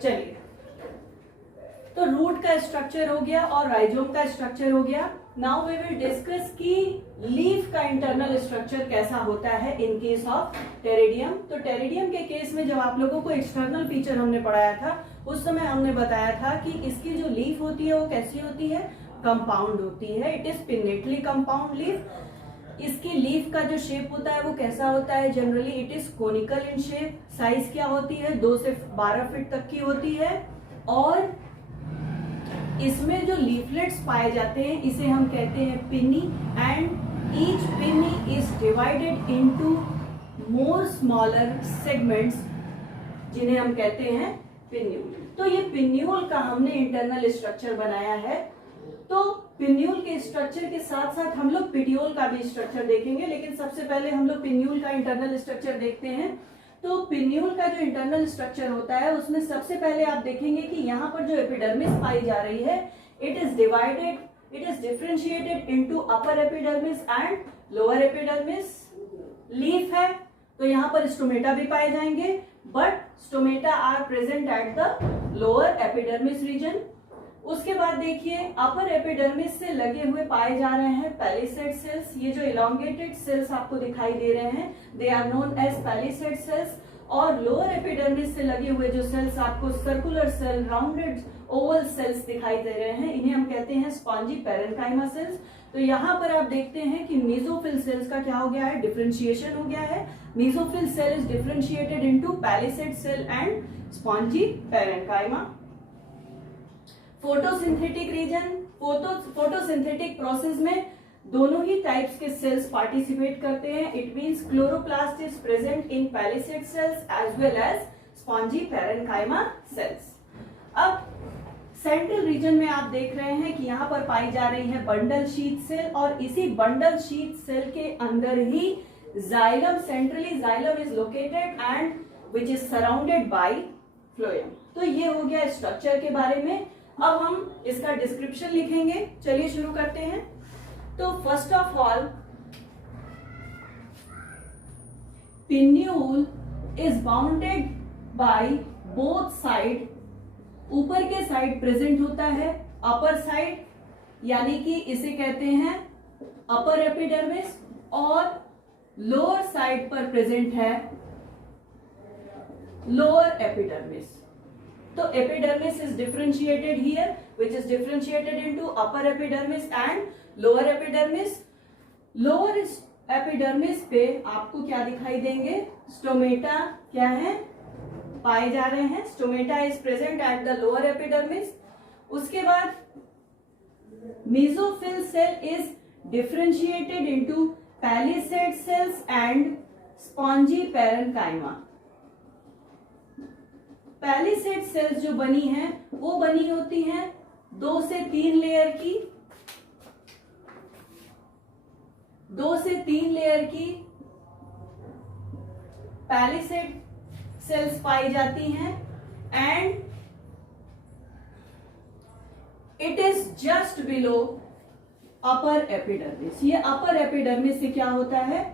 चलिए, तो रूट का स्ट्रक्चर हो गया और राइजोम का स्ट्रक्चर हो गया। नाउ वी विल डिस्कस कि लीफ का इंटरनल स्ट्रक्चर कैसा होता है इन केस ऑफ टेरिडियम। तो टेरिडियम के केस में जब आप लोगों को एक्सटर्नल फीचर हमने पढ़ाया था, उस समय हमने बताया था कि इसकी जो लीफ होती है वो कैसी होती है, कंपाउंड होती है। It is pinnately compound leaf. इसकी लीफ का जो शेप होता है वो कैसा होता है, generally it is conical in shape. Size क्या होती है, 2 से 12 फीट तक की होती है। और इसमें जो लीफलेट्स पाए जाते हैं इसे हम कहते हैं पिनी, एंड ईच पिनी is divided into more smaller segments जिन्हें हम कहते हैं पिन्यूल। तो ये पिन्यूल का हमने इंटरनल स्ट्रक्चर बनाया है। तो पिन्यूल के स्ट्रक्चर के साथ साथ हम लोग पिटियोल का भी स्ट्रक्चर देखेंगे, लेकिन सबसे पहले हम लोग पिन्यूल का इंटरनल स्ट्रक्चर देखते हैं। तो पिन्यूल का जो इंटरनल स्ट्रक्चर होता है उसमें सबसे पहले आप देखेंगे कि यहाँ पर जो एपिडर्मिस पाई जा रही है, it is differentiated into upper epidermis and lower epidermis. Leaf है तो यहाँ पर स्टोमेटा भी पाए जाएंगे, but stomata are present at the lower epidermis region. उसके बाद देखिए अपर एपिडर्मिस से लगे हुए पाए जा रहे हैं पैलिसेड सेल्स। ये जो इलोंगेटेड सेल्स आपको दिखाई दे रहे हैं, they are known as palisade cells. और लोअर एपिडर्मिस से लगे हुए जो सेल्स आपको circular cell, rounded oval cells दिखाई दे रहे हैं, इन्हें हम कहते हैं स्पॉन्जी पैरेन्काइमा सेल्स। तो यहाँ पर आप देखते हैं कि मेसोफिल सेल्स का क्या हो गया है, डिफरेंशिएशन हो गया है। Mesophyll cell is differentiated into palisade cell and spongy parenchyma. Photosynthetic region, photosynthetic process में दोनों ही टाइप्स के सेल्स पार्टिसिपेट करते हैं। It means chloroplast is present in palisade cells as well as spongy parenchyma cells. अब central region में आप देख रहे हैं कि यहाँ पर पाई जा रही है बंडल शीथ सेल, और इसी बंडल शीथ सेल के अंदर ही xylem, centrally xylem is located and which is surrounded by phloem. तो ये हो गया स्ट्रक्चर के बारे में। अब हम इसका डिस्क्रिप्शन लिखेंगे। चलिए शुरू करते हैं। तो first of all, pinnule is bounded by both side. ऊपर के साइड प्रेजेंट होता है अपर साइड, यानी कि इसे कहते हैं अपर एपिडर्मिस, और लोअर साइड पर प्रेजेंट है लोअर एपिडर्मिस। तो epidermis is differentiated here, which is differentiated into upper epidermis and lower epidermis. Lower epidermis पे आपको क्या दिखाई देंगे, स्टोमेटा क्या है, पाए जा रहे हैं। Stomata is present at the lower epidermis. उसके बाद mesophyll cell is differentiated into palisade cells and spongy parenchyma. Palisade cells जो बनी हैं वो बनी होती हैं 2 से 3 लेयर की, 2 से 3 लेयर की पैलिसेड सेल्स पाई जाती हैं, and it is just below upper epidermis. ये अपर एपिडर्मिस से क्या होता है,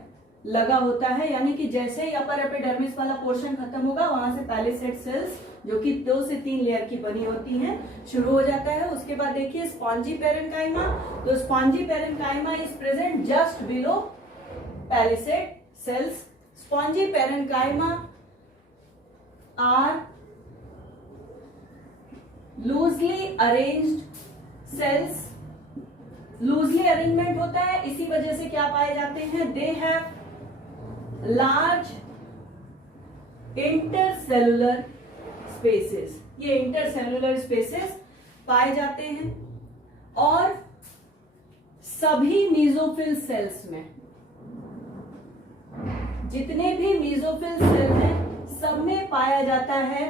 लगा होता है, यानी कि जैसे ही अपर एपिडर्मिस वाला पोर्शन खत्म होगा, वहां से पैलिसेड सेल्स जो कि 2 से 3 लेयर की बनी होती हैं शुरू हो जाता है। उसके बाद देखिए स्पॉन्जी पैरेन्काइमा। तो spongy parenchyma is present just below palisade cells. Spongy parenchyma are loosely arranged cells. Loosely arrangement होता है, इसी वजह से क्या पाए जाते हैं, they have large intercellular spaces. ये इंटरसेलुलर स्पेसेस पाए जाते हैं। और सभी मेसोफिल सेल्स में, जितने भी मेसोफिल सेल हैं, सब में पाया जाता है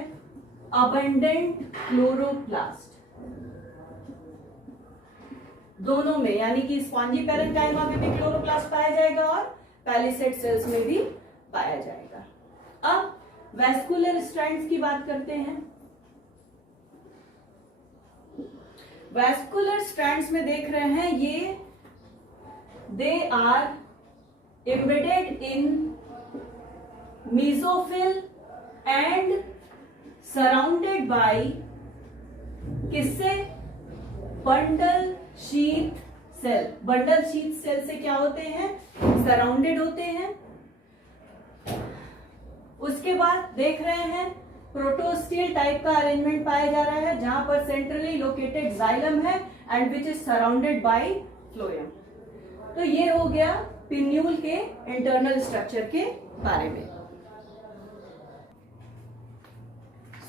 अबंडेंट क्लोरोप्लास्ट। दोनों में, यानी कि स्पॉन्जी पैरेन्काइमा में भी क्लोरोप्लास्ट पाया जाएगा और पैलिसेड सेल्स में भी पाया जाएगा। अब वैस्कुलर स्ट्रैंड्स की बात करते हैं। वैस्कुलर स्ट्रैंड्स में देख रहे हैं, ये they are embedded in mesophyll and surrounded by किससे? Bundle sheath cell. Bundle sheath cell से क्या होते हैं? सराउंडेड होते हैं। उसके बाद देख रहे हैं प्रोटोस्टील टाइप का अरेंजमेंट पाया जा रहा है, जहां पर सेंट्रली लोकेटेड जाइलम है and which is surrounded by phloem. तो ये हो गया पिन्यूल के इंटरनल स्ट्रक्चर के बारे में।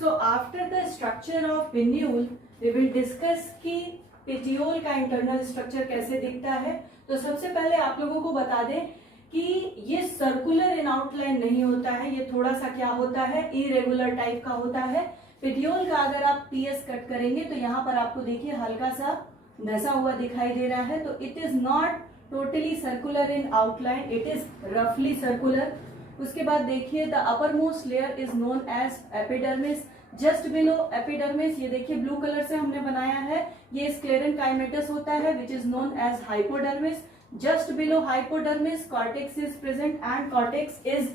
So after the structure of pinnule we will discuss कि पेटियोल का इंटरनल स्ट्रक्चर कैसे दिखता है। तो सबसे पहले आप लोगों को बता दें कि ये सर्कुलर इन आउटलाइन नहीं होता है, ये थोड़ा सा क्या होता है, इरेगुलर टाइप का होता है। पेटियोल का अगर आप पीएस कट करेंगे तो यहाँ पर आपको देखिए हल्का सा धसा हुआ दिखाई दे रहा है। तो it is not totally circular in outline, it is रफली सर्कुलर। उसके बाद देखिए the upper most layer is known as epidermis. Just below epidermis, ये देखिए ब्लू कलर से हमने बनाया है, ये स्क्लेरेनकाइमेटस होता है which is known as hypodermis. Just below hypodermis cortex is present and cortex is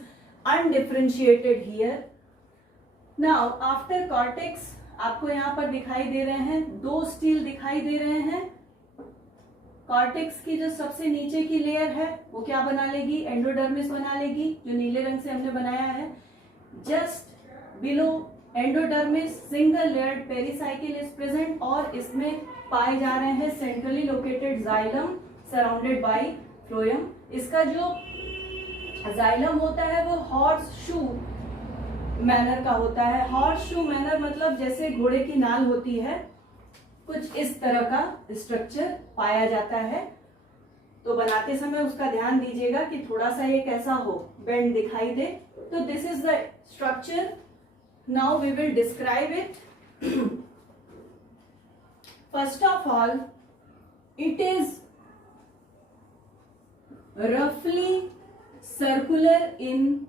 undifferentiated here. Now after cortex आपको यहाँ पर दिखाई दे रहे हैं दो स्टील दिखाई दे रहे हैं। कॉर्टेक्स की जो सबसे नीचे की लेयर है वो क्या बना लेगी? एंडोडर्मिस बना लेगी, जो नीले रंग से हमने बनाया है। Just below endodermis single layered pericycle is present और इसमें पाए जा रहे हैं centrally located xylem surrounded by phloem. इसका जो जाइलम होता है वो हॉर्स शू मैनर का होता है। हॉर्स शू मैनर मतलब जैसे घोड़े की नाल होती है, कुछ इस तरह का स्ट्रक्चर पाया जाता है। तो बनाते समय उसका ध्यान दीजिएगा कि थोड़ा सा ये कैसा हो, बेंड दिखाई दे। तो this is the structure. Now we will describe it. First of all it is रफली सर्कुलर इन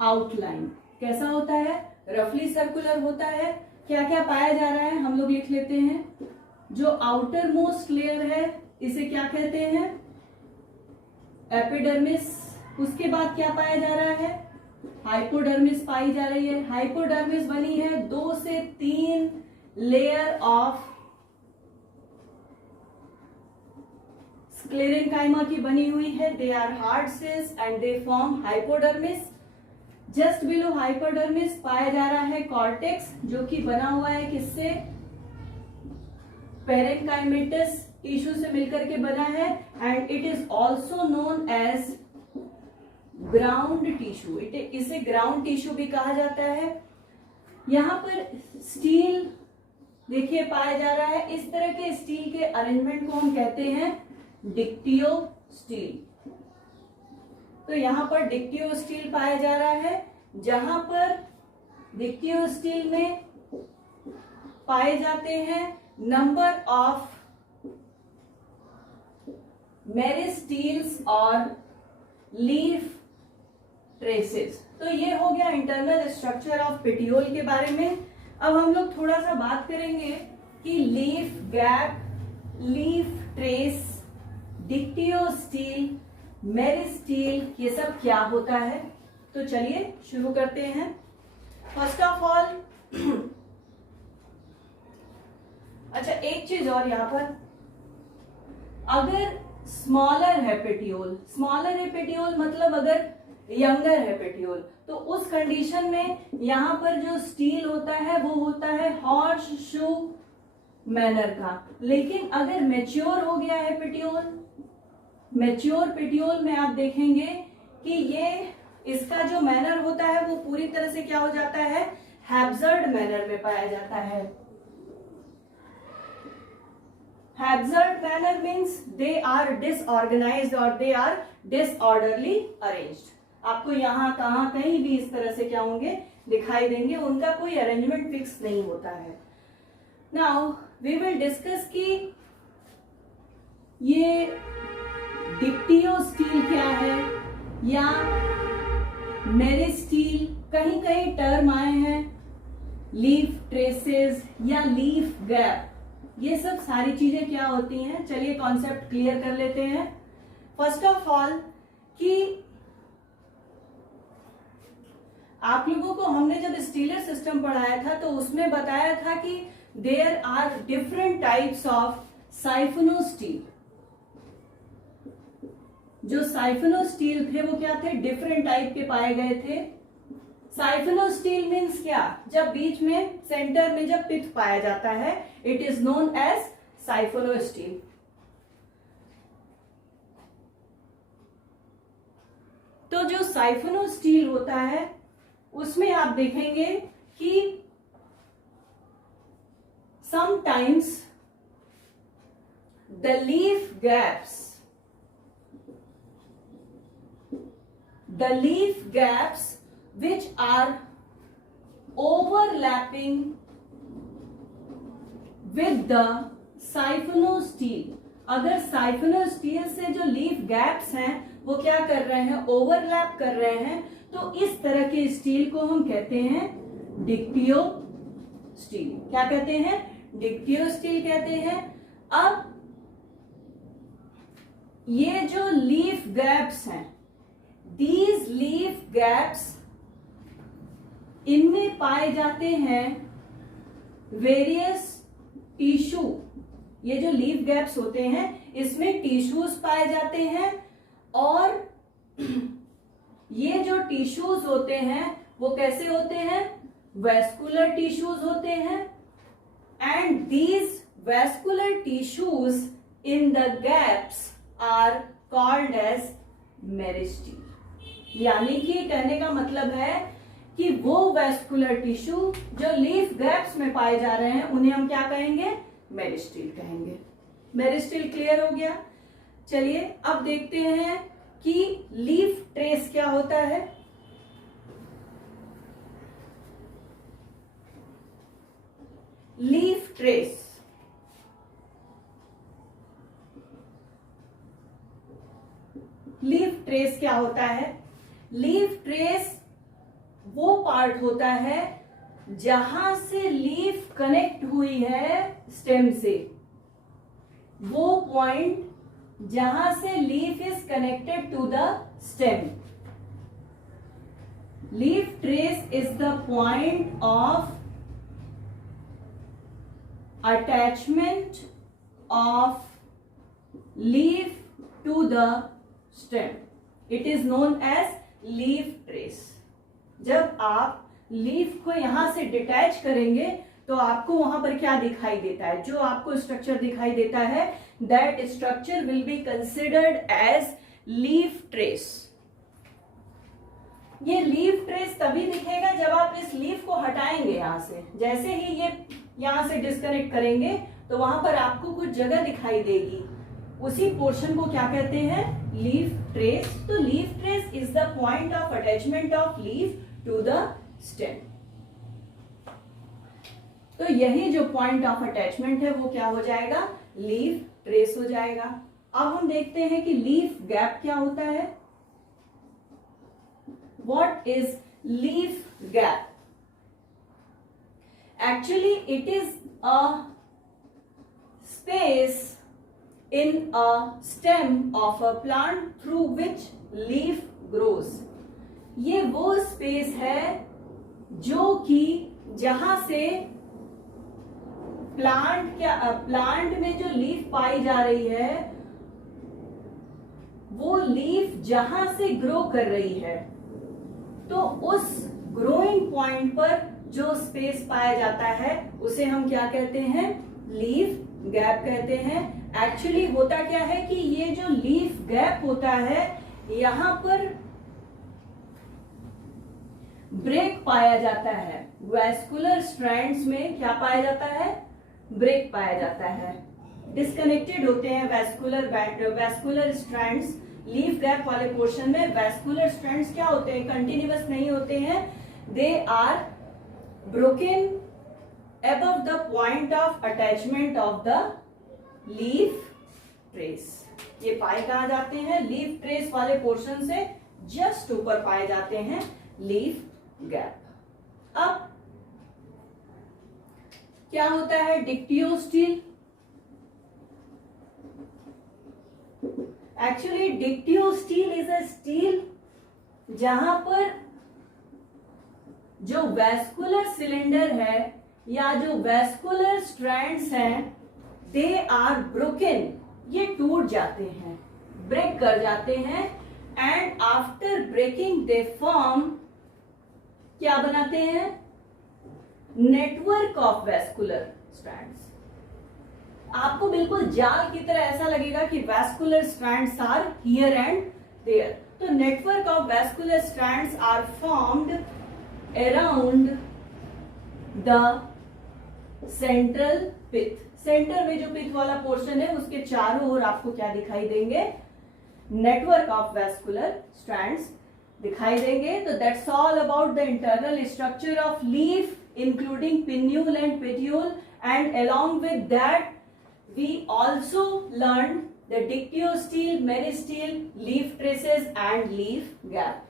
आउटलाइन। कैसा होता है? रफली सर्कुलर होता है। क्या क्या पाया जा रहा है हम लोग लिख लेते हैं। जो आउटर मोस्ट लेयर है इसे क्या कहते हैं? एपिडर्मिस। उसके बाद क्या पाया जा रहा है? हाइपोडर्मिस पाई जा रही है। हाइपोडर्मिस बनी है 2 से 3 लेयर ऑफ स्क्लेरेनकाइमा की बनी हुई है। They are hard cells and they form hypodermis. Just below hypodermis पाया जा रहा है कॉर्टेक्स, जो कि बना हुआ है किससे? पेरेनकाइमेटस टिश्यू से मिलकर के बना है and it is also known as ground tissue. इसे ग्राउंड टिश्यू भी कहा जाता है। यहां पर स्टील देखिए पाया जा रहा है। इस तरह के स्टील के अरेंजमेंट को हम कहते हैं डिक्टियो स्टील। तो यहां पर डिक्टियो स्टील पाया जा रहा है, जहां पर डिक्टियो स्टील में पाए जाते हैं नंबर ऑफ मेरिस्टील्स और लीफ ट्रेसेस। तो ये हो गया इंटरनल स्ट्रक्चर ऑफ पेटियोल के बारे में। अब हम लोग थोड़ा सा बात करेंगे कि लीफ गैप, लीफ ट्रेस, डिक्टियोस्टील, मेरिस्टील, ये सब क्या होता है। तो चलिए शुरू करते हैं। फर्स्ट ऑफ ऑल अच्छा एक चीज और यहां पर, अगर स्मॉलर है पेटियोल, स्मॉलर है पेटियोल मतलब अगर यंगर है पेटियोल, तो उस कंडीशन में यहां पर जो स्टील होता है वो होता है हॉर्स शू मैनर का। लेकिन अगर मैच्योर हो गया है पेटियोल, मैच्योर पेटियोल में आप देखेंगे कि ये इसका जो मैनर होता है वो पूरी तरह से क्या हो जाता है? हैब्जर्ड मैनर में पाया जाता है। Haphazard manner means they are disorganized और दे आर डिसऑर्डरली अरेंज्ड। आपको यहाँ कहाँ कहीं भी इस तरह से क्या होंगे? दिखाई देंगे। उनका कोई अरेंजमेंट फिक्स नहीं होता है। नाउ वी विल डिस्कस कि ये डिक्टियोस्टील क्या है या मेरिस्टील, कहीं कहीं टर्म आए हैं लीफ ट्रेसेस या लीफ गैप, ये सब सारी चीजें क्या होती हैं। चलिए कॉन्सेप्ट क्लियर कर लेते हैं। फर्स्ट ऑफ ऑल कि आप लोगों को हमने जब स्टीलर सिस्टम पढ़ाया था तो उसमें बताया था कि there are different types of siphonostele. जो साइफोनोस्टील थे वो क्या थे, डिफरेंट टाइप के पाए गए थे। साइफोनोस्टील मीन्स क्या, जब बीच में सेंटर में जब पिथ पाया जाता है, इट इज नोन एज साइफोनोस्टील। तो जो साइफोनोस्टील होता है उसमें आप देखेंगे कि sometimes the leaf gaps which are overlapping with the siphonostele। अगर साइफोनोस्टील से जो लीफ गैप्स हैं वो क्या कर रहे हैं, ओवरलैप कर रहे हैं, तो इस तरह के स्टील को हम कहते हैं डिक्टियो स्टील। क्या कहते हैं, डिक्टियो स्टील कहते हैं। अब ये जो लीफ गैप्स हैं, दीज लीफ गैप्स, इनमें पाए जाते हैं वेरियस टिश्यू। ये जो लीफ गैप्स होते हैं इसमें टिश्यूज पाए जाते हैं, और ये जो टिश्यूज होते हैं वो कैसे होते हैं, वेस्कुलर टिश्यूज होते हैं। And these vascular tissues in the gaps are called as meristele. यानी कि कहने का मतलब है कि वो वेस्कुलर टिश्यू जो लीफ गैप्स में पाए जा रहे हैं उन्हें हम क्या कहेंगे, मेरिस्टील कहेंगे। मेरिस्टील क्लियर हो गया। चलिए अब देखते हैं कि लीफ ट्रेस क्या होता है। लीफ ट्रेस, लीफ ट्रेस क्या होता है, लीफ ट्रेस वो पार्ट होता है जहां से लीफ कनेक्ट हुई है स्टेम से, वो पॉइंट जहां से leaf is connected to the stem. Leaf trace is the point of attachment of leaf to the stem. It is known as leaf trace. जब आप लीफ को यहां से डिटैच करेंगे तो आपको वहां पर क्या दिखाई देता है, जो आपको स्ट्रक्चर दिखाई देता है, that structure will be considered as leaf trace. ये लीफ ट्रेस तभी दिखेगा जब आप इस लीफ को हटाएंगे यहां से। जैसे ही ये यहां से डिस्कनेक्ट करेंगे तो वहां पर आपको कुछ जगह दिखाई देगी, उसी पोर्शन को क्या कहते हैं, लीफ ट्रेस। तो leaf trace is the point of attachment of leaf to the stem. तो यही जो पॉइंट ऑफ अटैचमेंट है वो क्या हो जाएगा, लीफ ट्रेस हो जाएगा। अब हम देखते हैं कि लीफ गैप क्या होता है। What is leaf gap? Actually it is a space in a stem of a plant through which leaf grows। ये वो स्पेस है जो कि जहां से प्लांट में जो लीफ पाई जा रही है वो लीफ जहां से ग्रो कर रही है, तो उस ग्रोइंग पॉइंट पर जो स्पेस पाया जाता है उसे हम क्या कहते हैं, लीफ गैप कहते हैं। एक्चुअली होता क्या है कि ये जो लीफ गैप होता है यहां पर ब्रेक पाया जाता है। वेस्कुलर स्ट्रैंड्स में क्या पाया जाता है, ब्रेक पाया जाता है। डिस्कनेक्टेड होते हैं वेस्कुलर स्ट्रैंड्स। लीफ गैप वाले पोर्शन में वेस्कुलर स्ट्रैंड्स क्या होते हैं, कंटिन्यूअस नहीं होते हैं, they are broken above the point of attachment of the leaf trace। ये पाए कहां जाते हैं, लीफ ट्रेस वाले पोर्शन से जस्ट ऊपर पाए जाते हैं लीफ गैप। अब क्या होता है डिक्टियोस्टील? एक्चुअली डिक्टियोस्टील इज अ स्टील जहां पर जो वैस्कुलर सिलेंडर है या जो वैस्कुलर स्ट्रैंड्स हैं, दे आर ब्रोकन, ये टूट जाते हैं, ब्रेक कर जाते हैं, and after breaking they form, क्या बनाते हैं, नेटवर्क ऑफ वैस्कुलर स्ट्रैंड्स। आपको बिल्कुल जाल की तरह ऐसा लगेगा कि vascular strands are here and there. तो network of vascular strands are formed around the central pith. Center में जो पिथ वाला पोर्शन है उसके चारों ओर आपको क्या दिखाई देंगे, नेटवर्क ऑफ वैस्कुलर स्ट्रैंड्स दिखाई देंगे। तो that's all about the internal structure of leaf including pinnule and petiole, and along with that we also learned the dictyostele, meristele, leaf traces and leaf gap.